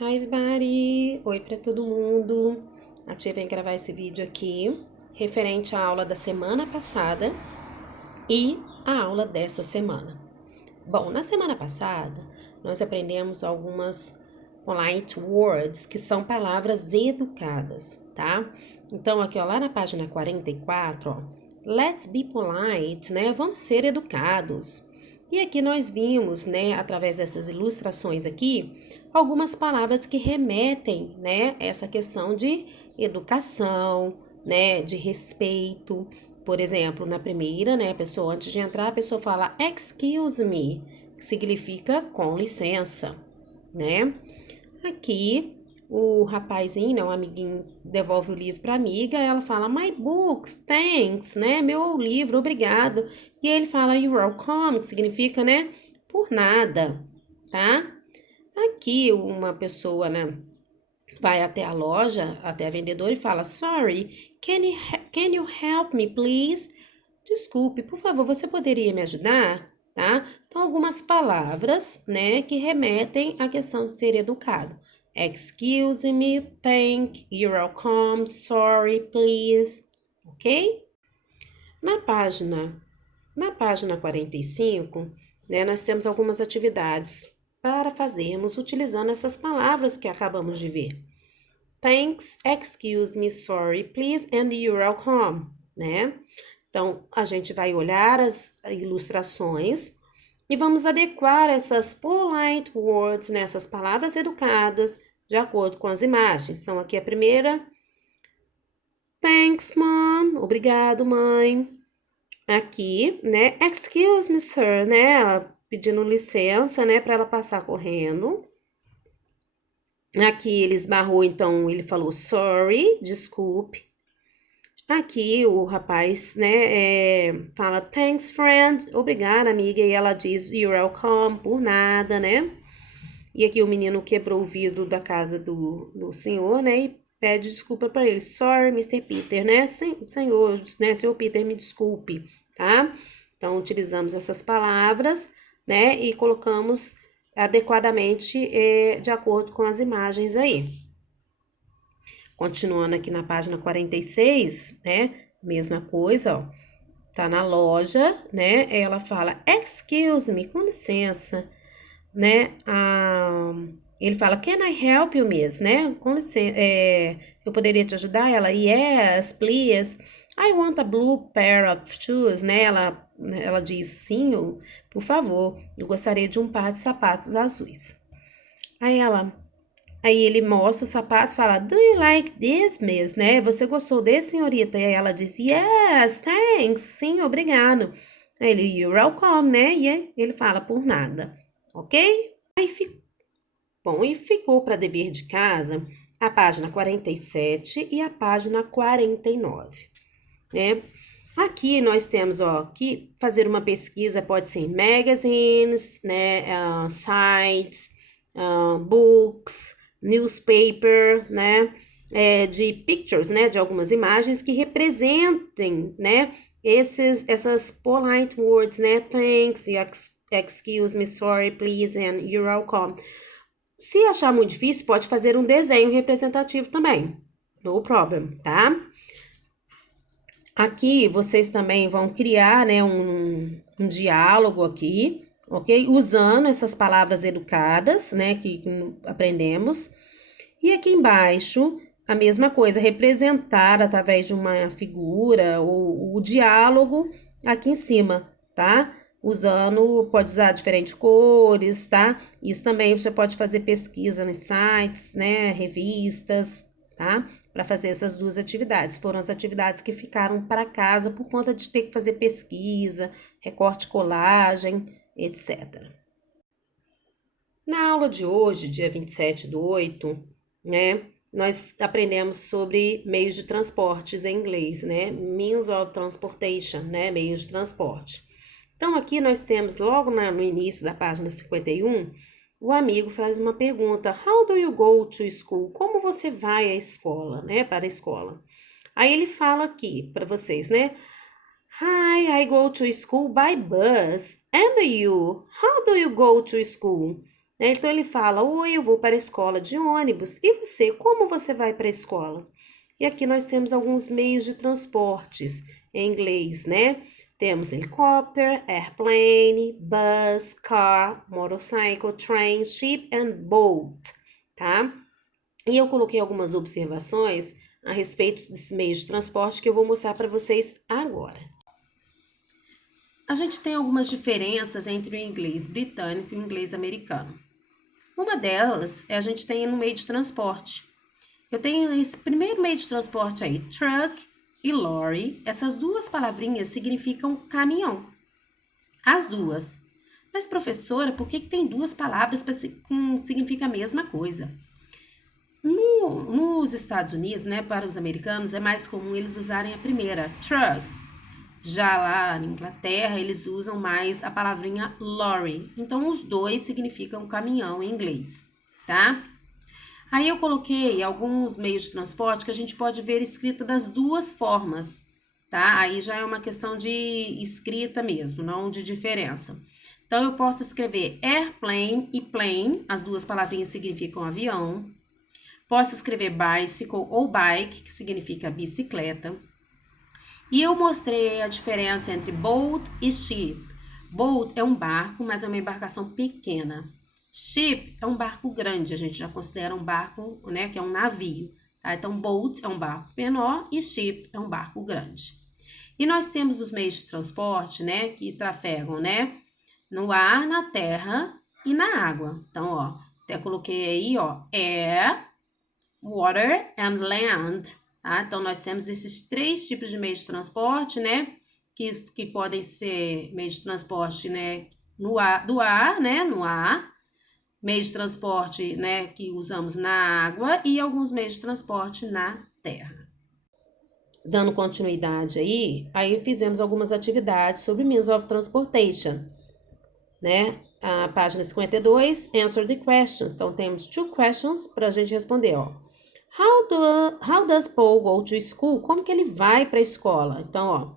Hi everybody! Oi para todo mundo! A tia vem gravar esse vídeo aqui referente à aula da semana passada e à aula dessa semana. Bom, na semana passada nós aprendemos algumas polite words, que são palavras educadas, tá? Então aqui ó, lá na página 44, ó, let's be polite, né? Vamos ser educados. E aqui nós vimos, né, através dessas ilustrações aqui, algumas palavras que remetem, né, essa questão de educação, né, de respeito. Por exemplo, na primeira, né, a pessoa antes de entrar, a pessoa fala excuse me, que significa com licença, né? Aqui, o rapazinho, né, um amiguinho, devolve o livro para a amiga, ela fala, my book, thanks, né, meu livro, obrigado. E ele fala, you're welcome, que significa, né, por nada, tá? Aqui, uma pessoa, né, vai até a loja, até a vendedora e fala, sorry, can you help me, please? Desculpe, por favor, você poderia me ajudar? Tá? Então, algumas palavras, né, que remetem à questão de ser educado. Excuse me, thank, you're welcome, sorry, please, ok? Na página, na página 45, né, nós temos algumas atividades para fazermos utilizando essas palavras que acabamos de ver. Thanks, excuse me, sorry, please, and you're welcome, né? Então, a gente vai olhar as ilustrações e vamos adequar essas polite words, né, essas palavras educadas, de acordo com as imagens. Então, aqui a primeira, thanks, mom, obrigado, mãe. Aqui, né, excuse me, sir, né, ela pedindo licença, né, para ela passar correndo. Aqui ele esbarrou, então ele falou sorry, desculpe. Aqui o rapaz, né, fala thanks, friend, obrigada, amiga, e ela diz you're welcome, por nada, né? E aqui o menino quebrou o vidro da casa do senhor, né, e pede desculpa para ele. Sorry, Mr. Peter, né? Senhor, né, senhor Peter, me desculpe, tá? Então, utilizamos essas palavras, né, e colocamos adequadamente de acordo com as imagens aí. Continuando aqui na página 46, né? Mesma coisa, ó. Tá na loja, né? Ela fala, excuse me, com licença, né? Ele fala, can I help you, miss, né? Com licença, eu poderia te ajudar? Ela, yes, please. I want a blue pair of shoes, né? Ela diz, sim, por favor, eu gostaria de um par de sapatos azuis. Aí ela, Aí ele mostra o sapato e fala, do you like this, miss, né? Você gostou desse, senhorita? E aí ela diz, yes, thanks, sim, obrigado. Aí ele, you're welcome, né? E aí ele fala, por nada, ok? Aí, bom, e ficou para dever de casa a página 47 e a página 49, né? Aqui nós temos, ó, que fazer uma pesquisa pode ser em magazines, né, sites, books, newspaper, né, de pictures, né, de algumas imagens que representem, né, essas polite words, né, thanks, excuse me, sorry, please, and you're welcome. Se achar muito difícil, pode fazer um desenho representativo também, no problem, tá? Aqui vocês também vão criar, né, um diálogo aqui, ok? Usando essas palavras educadas, né, que aprendemos. E aqui embaixo, a mesma coisa, representar através de uma figura ou o diálogo aqui em cima, tá? Usando, pode usar diferentes cores, tá? Isso também você pode fazer pesquisa nos sites, né, revistas, tá? Para fazer essas duas atividades. Foram as atividades que ficaram para casa por conta de ter que fazer pesquisa, recorte, colagem, etc. Na aula de hoje, dia 27/8, né, nós aprendemos sobre meios de transportes em inglês, né, means of transportation, né, meios de transporte. Então, aqui nós temos, logo no início da página 51, o amigo faz uma pergunta, how do you go to school? Como você vai à escola, né, para a escola? Aí ele fala aqui para vocês, né, hi, I go to school by bus. And you? How do you go to school? né? Então ele fala: oi, eu vou para a escola de ônibus. E você, como você vai para a escola? E aqui nós temos alguns meios de transportes em inglês, né? Temos helicóptero, airplane, bus, car, motorcycle, train, ship and boat, tá? E eu coloquei algumas observações a respeito desses meios de transporte que eu vou mostrar para vocês agora. A gente tem algumas diferenças entre o inglês britânico e o inglês americano. Uma delas é a gente tem no meio de transporte. Eu tenho esse primeiro meio de transporte aí, truck e lorry. Essas duas palavrinhas significam caminhão. As duas. Mas, professora, por que tem duas palavras que significam a mesma coisa? Nos Estados Unidos, né, para os americanos, é mais comum eles usarem a primeira, truck. Já lá na Inglaterra, eles usam mais a palavrinha lorry. Então, os dois significam caminhão em inglês, tá? Aí eu coloquei alguns meios de transporte que a gente pode ver escrita das duas formas, tá? Aí já é uma questão de escrita mesmo, não de diferença. Então, eu posso escrever airplane e plane, as duas palavrinhas significam avião. Posso escrever bicycle ou bike, que significa bicicleta. E eu mostrei a diferença entre boat e ship. Boat é um barco, mas é uma embarcação pequena. Ship é um barco grande, a gente já considera um barco, né, que é um navio. Tá? Então, boat é um barco menor e ship é um barco grande. E nós temos os meios de transporte, né, que trafegam, né, no ar, na terra e na água. Então, ó, até coloquei aí, ó, air, water and land. Tá? Então, nós temos esses três tipos de meios de transporte, né? Que podem ser meios de transporte, né? No ar, do ar, né? No ar. Meios de transporte, né? Que usamos na água. E alguns meios de transporte na terra. Dando continuidade aí fizemos algumas atividades sobre means of transportation, né? A página 52, answer the questions. Então, temos two questions para a gente responder, ó. How does Paul go to school? Como que ele vai para a escola? Então, ó,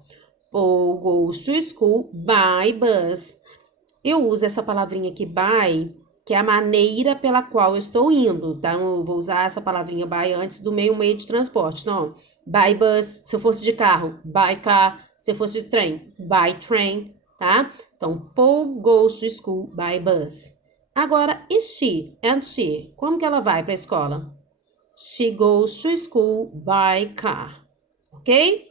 Paul goes to school by bus. Eu uso essa palavrinha aqui, by, que é a maneira pela qual eu estou indo, tá? Eu vou usar essa palavrinha by antes do meio de transporte. Então, by bus, se eu fosse de carro, by car. Se eu fosse de trem, by train, tá? Então, Paul goes to school by bus. Agora, e she? Como que ela vai para a escola? She goes to school by car. Ok?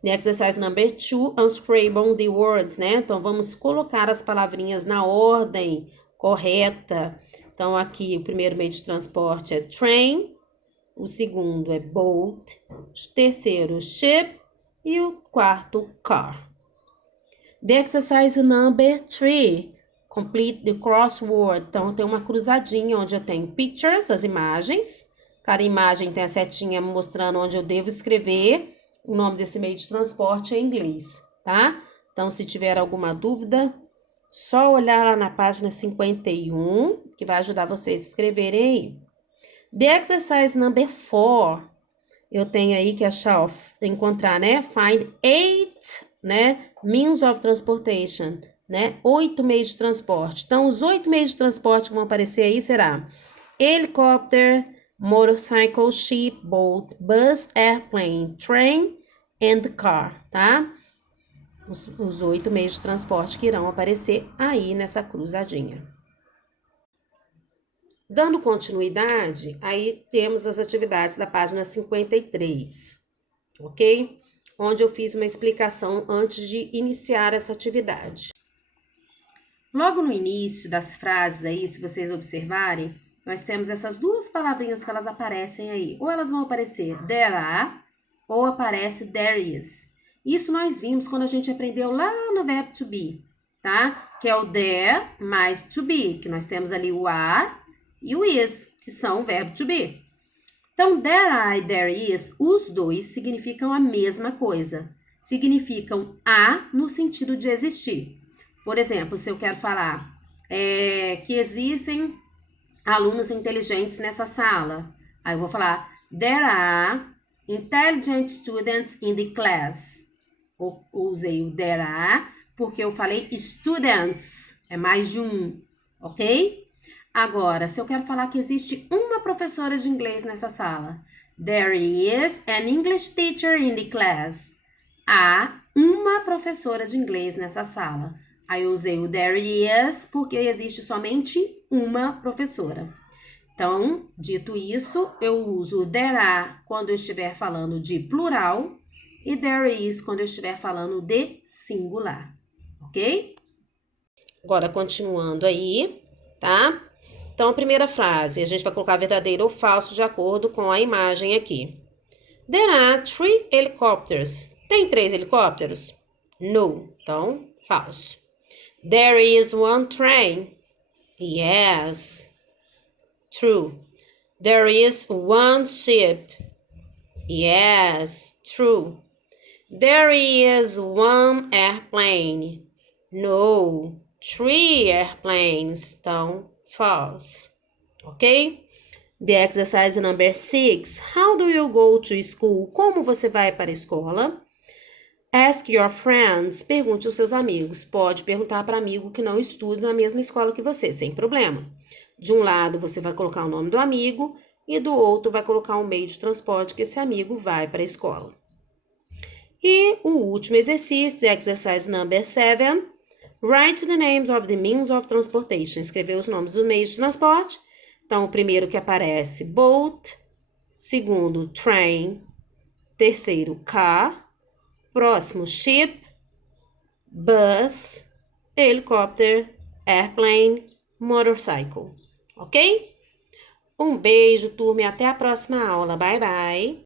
The exercise number 2, unscribble the words, né? Então, vamos colocar as palavrinhas na ordem correta. Então, aqui, o primeiro meio de transporte é train, o segundo é boat, o terceiro, ship e o quarto, car. The exercise number 3, complete the crossword. Então, tem uma cruzadinha onde eu tenho pictures, as imagens. Cada imagem tem a setinha mostrando onde eu devo escrever o nome desse meio de transporte em inglês, tá? Então, se tiver alguma dúvida, só olhar lá na página 51, que vai ajudar vocês a escreverem aí. The exercise number 4, eu tenho aí que achar, ó, encontrar, né? Find 8, né? Means of transportation, né? 8 meios de transporte. Então, os 8 meios de transporte que vão aparecer aí será helicóptero, motorcycle, ship, boat, bus, airplane, train and car, tá? Os 8 meios de transporte que irão aparecer aí nessa cruzadinha. Dando continuidade, aí temos as atividades da página 53, ok? Onde eu fiz uma explicação antes de iniciar essa atividade. Logo no início das frases aí, se vocês observarem, nós temos essas duas palavrinhas que elas aparecem aí. Ou elas vão aparecer there are, ou aparece there is. Isso nós vimos quando a gente aprendeu lá no verbo to be, tá? Que é o there mais to be, que nós temos ali o are e o is, que são o verbo to be. Então, there are e there is, os dois significam a mesma coisa. Significam a no sentido de existir. Por exemplo, se eu quero falar que existem alunos inteligentes nessa sala, aí eu vou falar there are intelligent students in the class. Usei o there are porque eu falei students, é mais de um, ok? Agora, se eu quero falar que existe uma professora de inglês nessa sala. There is an English teacher in the class. Há uma professora de inglês nessa sala. Aí eu usei o there is porque existe somente uma professora. Então, dito isso, eu uso there are quando eu estiver falando de plural e there is quando eu estiver falando de singular, ok? Agora, continuando aí, tá? Então, a primeira frase, a gente vai colocar verdadeiro ou falso de acordo com a imagem aqui. There are 3 helicopters. Tem 3 helicópteros? No. Então, falso. There is one train. Yes. True. There is one ship. Yes. True. There is one airplane. No. 3 airplanes. Então, false. Ok? The exercise number 6. How do you go to school? Como você vai para a escola? Ask your friends. Pergunte aos seus amigos. Pode perguntar para amigo que não estuda na mesma escola que você, sem problema. De um lado, você vai colocar o nome do amigo e do outro vai colocar o meio de transporte que esse amigo vai para a escola. E o último exercício, exercise number 7. Write the names of the means of transportation. Escrever os nomes dos meios de transporte. Então, o primeiro que aparece, boat. Segundo, train. Terceiro, car. Próximo, ship. Bus. Helicopter. Airplane. Motorcycle. Ok? Um beijo, turma, e até a próxima aula. Bye, bye.